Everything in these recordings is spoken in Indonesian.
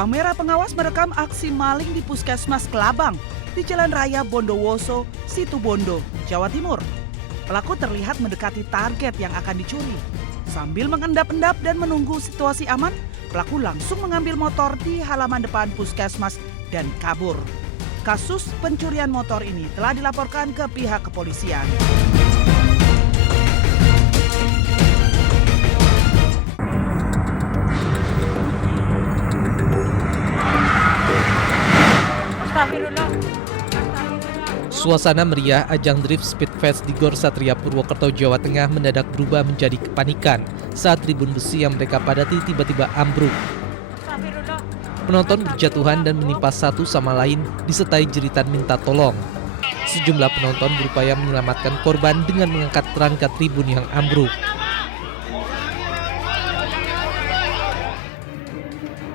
Kamera pengawas merekam aksi maling di Puskesmas Kelabang di Jalan Raya Bondowoso, Situbondo, Jawa Timur. Pelaku terlihat mendekati target yang akan dicuri. Sambil mengendap-endap dan menunggu situasi aman, pelaku langsung mengambil motor di halaman depan Puskesmas dan kabur. Kasus pencurian motor ini telah dilaporkan ke pihak kepolisian. Suasana meriah ajang Drift Speed Fest di Gor Satria Purwokerto, Jawa Tengah mendadak berubah menjadi kepanikan saat tribun besi yang mereka padati tiba-tiba ambruk. Penonton berjatuhan dan menimpa satu sama lain disertai jeritan minta tolong. Sejumlah penonton berupaya menyelamatkan korban dengan mengangkat rangka tribun yang ambruk.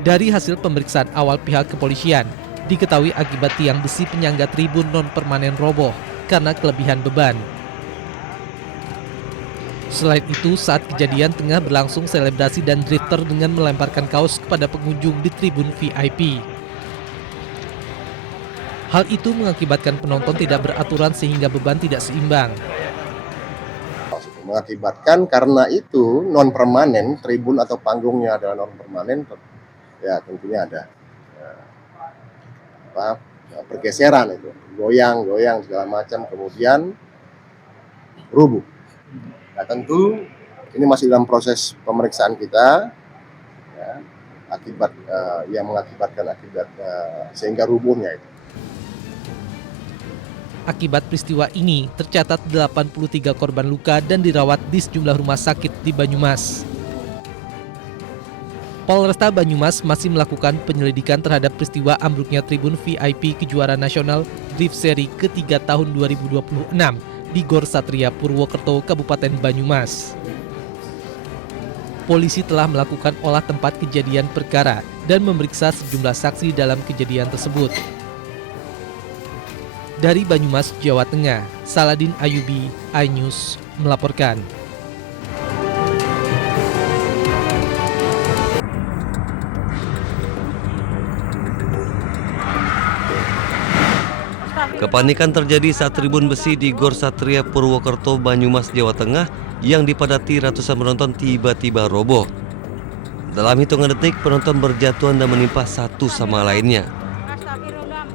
Dari hasil pemeriksaan awal pihak kepolisian, diketahui akibat tiang besi penyangga tribun non-permanen roboh karena kelebihan beban. Selain itu, saat kejadian tengah berlangsung selebrasi dan drifter dengan melemparkan kaos kepada pengunjung di tribun VIP. Hal itu mengakibatkan penonton tidak beraturan sehingga beban tidak seimbang. Mengakibatkan karena itu non-permanen, tribun atau panggungnya adalah non-permanen, ya tentunya ada pergeseran itu, goyang segala macam, kemudian rubuh. Nah tentu ini masih dalam proses pemeriksaan kita, ya, akibat yang mengakibatkan sehingga rubuhnya itu. Akibat peristiwa ini tercatat 83 korban luka dan dirawat di sejumlah rumah sakit di Banyumas. Polresta Banyumas masih melakukan penyelidikan terhadap peristiwa ambruknya tribun VIP kejuaraan nasional Drift Seri ketiga tahun 2026 di Gor Satria Purwokerto, Kabupaten Banyumas. Polisi telah melakukan olah tempat kejadian perkara dan memeriksa sejumlah saksi dalam kejadian tersebut. Dari Banyumas, Jawa Tengah, Saladin Ayubi, iNews melaporkan. Kepanikan terjadi saat tribun besi di Gor Satria Purwokerto, Banyumas, Jawa Tengah yang dipadati ratusan penonton tiba-tiba roboh. Dalam hitungan detik, penonton berjatuhan dan menimpa satu sama lainnya.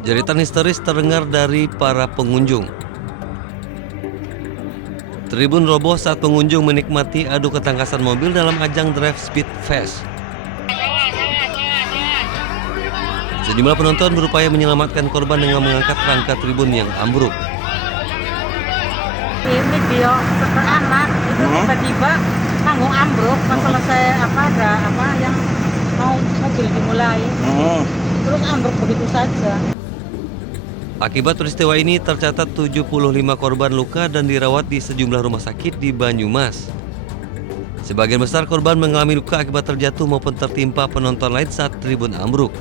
Jeritan histeris terdengar dari para pengunjung. Tribun roboh saat pengunjung menikmati adu ketangkasan mobil dalam ajang Drift Speed Fest. Sejumlah penonton berupaya menyelamatkan korban dengan mengangkat rangka tribun yang ambruk. Ini video anak itu tiba-tiba panggung ambruk pas selesai ada yang mau mobil dimulai. Terus ambruk begitu saja. Akibat peristiwa ini tercatat 75 korban luka dan dirawat di sejumlah rumah sakit di Banyumas. Sebagian besar korban mengalami luka akibat terjatuh maupun tertimpa penonton lain saat tribun ambruk.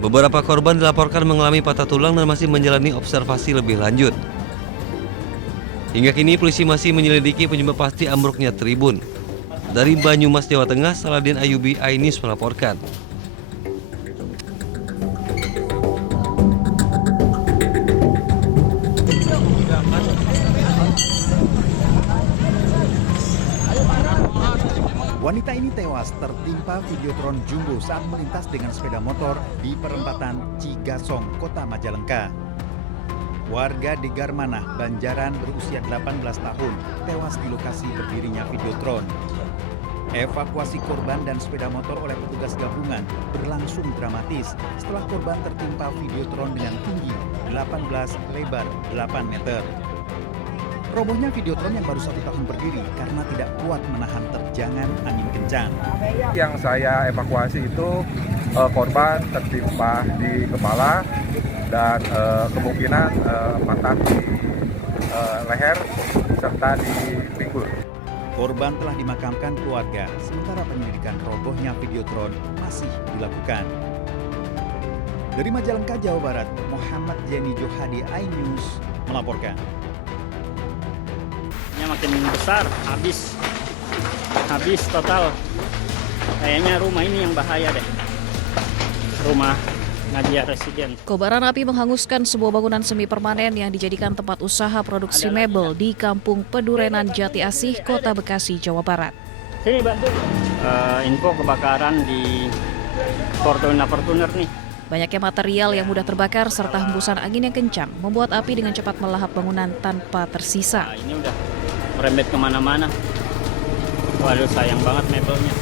Beberapa korban dilaporkan mengalami patah tulang dan masih menjalani observasi lebih lanjut. Hingga kini polisi masih menyelidiki penyebab pasti ambruknya tribun. Dari Banyumas, Jawa Tengah, Saladin Ayubi, iNews melaporkan. Wanita ini tewas tertimpa Videotron Jumbo saat melintas dengan sepeda motor di perempatan Cigasong, Kota Majalengka. Warga di Garmanah, Banjaran berusia 18 tahun tewas di lokasi berdirinya Videotron. Evakuasi korban dan sepeda motor oleh petugas gabungan berlangsung dramatis setelah korban tertimpa Videotron dengan tinggi 18, lebar 8 meter. Robohnya Videotron yang baru 1 tahun berdiri karena tidak kuat menahan terjangan angin kencang. Yang saya evakuasi itu korban tertimpa di kepala dan kemungkinan patah di leher serta di pinggul. Korban telah dimakamkan keluarga, sementara penyelidikan robohnya Videotron masih dilakukan. Dari Majalengka, Jawa Barat, Muhammad Jeni Johadi, iNews melaporkan. Makin besar, habis total. Kayaknya rumah ini yang bahaya deh. rumah Nadia Residen. Kobaran api menghanguskan sebuah bangunan semi permanen yang dijadikan tempat usaha produksi mebel di Kampung Pedurenan Jati Asih, Kota Bekasi, Jawa Barat. Sini bantu. Info kebakaran di Fortuner nih. Banyaknya material yang mudah terbakar serta hembusan angin yang kencang membuat api dengan cepat melahap bangunan tanpa tersisa. Nah, ini udah merembet kemana-mana. Waduh, sayang banget mebelnya.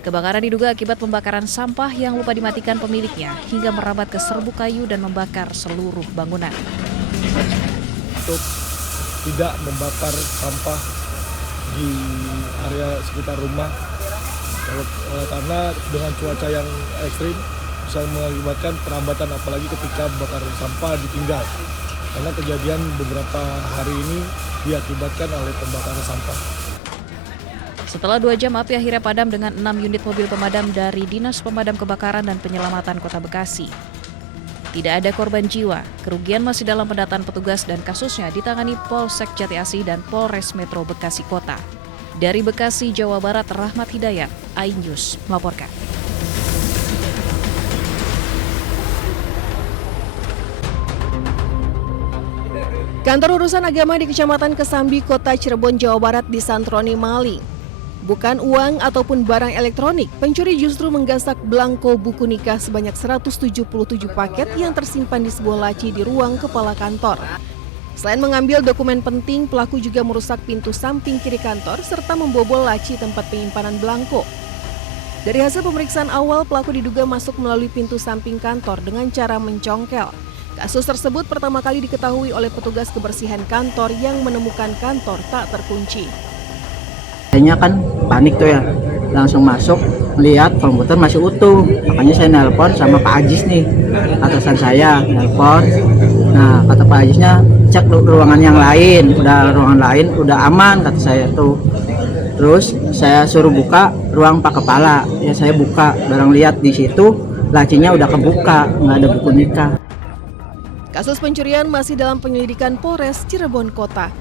Kebakaran diduga akibat pembakaran sampah yang lupa dimatikan pemiliknya hingga merambat ke serbuk kayu dan membakar seluruh bangunan. Untuk tidak membakar sampah di area sekitar rumah karena dengan cuaca yang ekstrim bisa mengakibatkan perambatan, apalagi ketika bakar sampah ditinggal, karena kejadian beberapa hari ini diakibatkan oleh pembakaran sampah. Setelah 2 jam api akhirnya padam dengan 6 unit mobil pemadam dari Dinas Pemadam Kebakaran dan Penyelamatan Kota Bekasi. Tidak ada korban jiwa, kerugian masih dalam pendataan petugas dan kasusnya ditangani Polsek Jati Asih dan Polres Metro Bekasi Kota. Dari Bekasi, Jawa Barat, Rahmat Hidayat, iNews melaporkan. Kantor Urusan Agama di Kecamatan Kesambi, Kota Cirebon, Jawa Barat disantroni maling. Bukan uang ataupun barang elektronik, pencuri justru menggasak belangko buku nikah sebanyak 177 paket yang tersimpan di sebuah laci di ruang kepala kantor. Selain mengambil dokumen penting, pelaku juga merusak pintu samping kiri kantor serta membobol laci tempat penyimpanan belangko. Dari hasil pemeriksaan awal, pelaku diduga masuk melalui pintu samping kantor dengan cara mencongkel. Kasus tersebut pertama kali diketahui oleh petugas kebersihan kantor yang menemukan kantor tak terkunci. Kayaknya kan panik tuh ya, langsung masuk, melihat komputer masih utuh. Makanya saya nelpon sama Pak Ajis nih, atasan saya, nelpon. Nah, kata Pak Ajisnya, cek ruangan yang lain, ruangan lain udah aman, kata saya tuh. Terus saya suruh buka ruang Pak Kepala, ya saya buka, barang lihat di situ lacinya udah kebuka, nggak ada buku nikah. Kasus pencurian masih dalam penyelidikan Polres Cirebon Kota.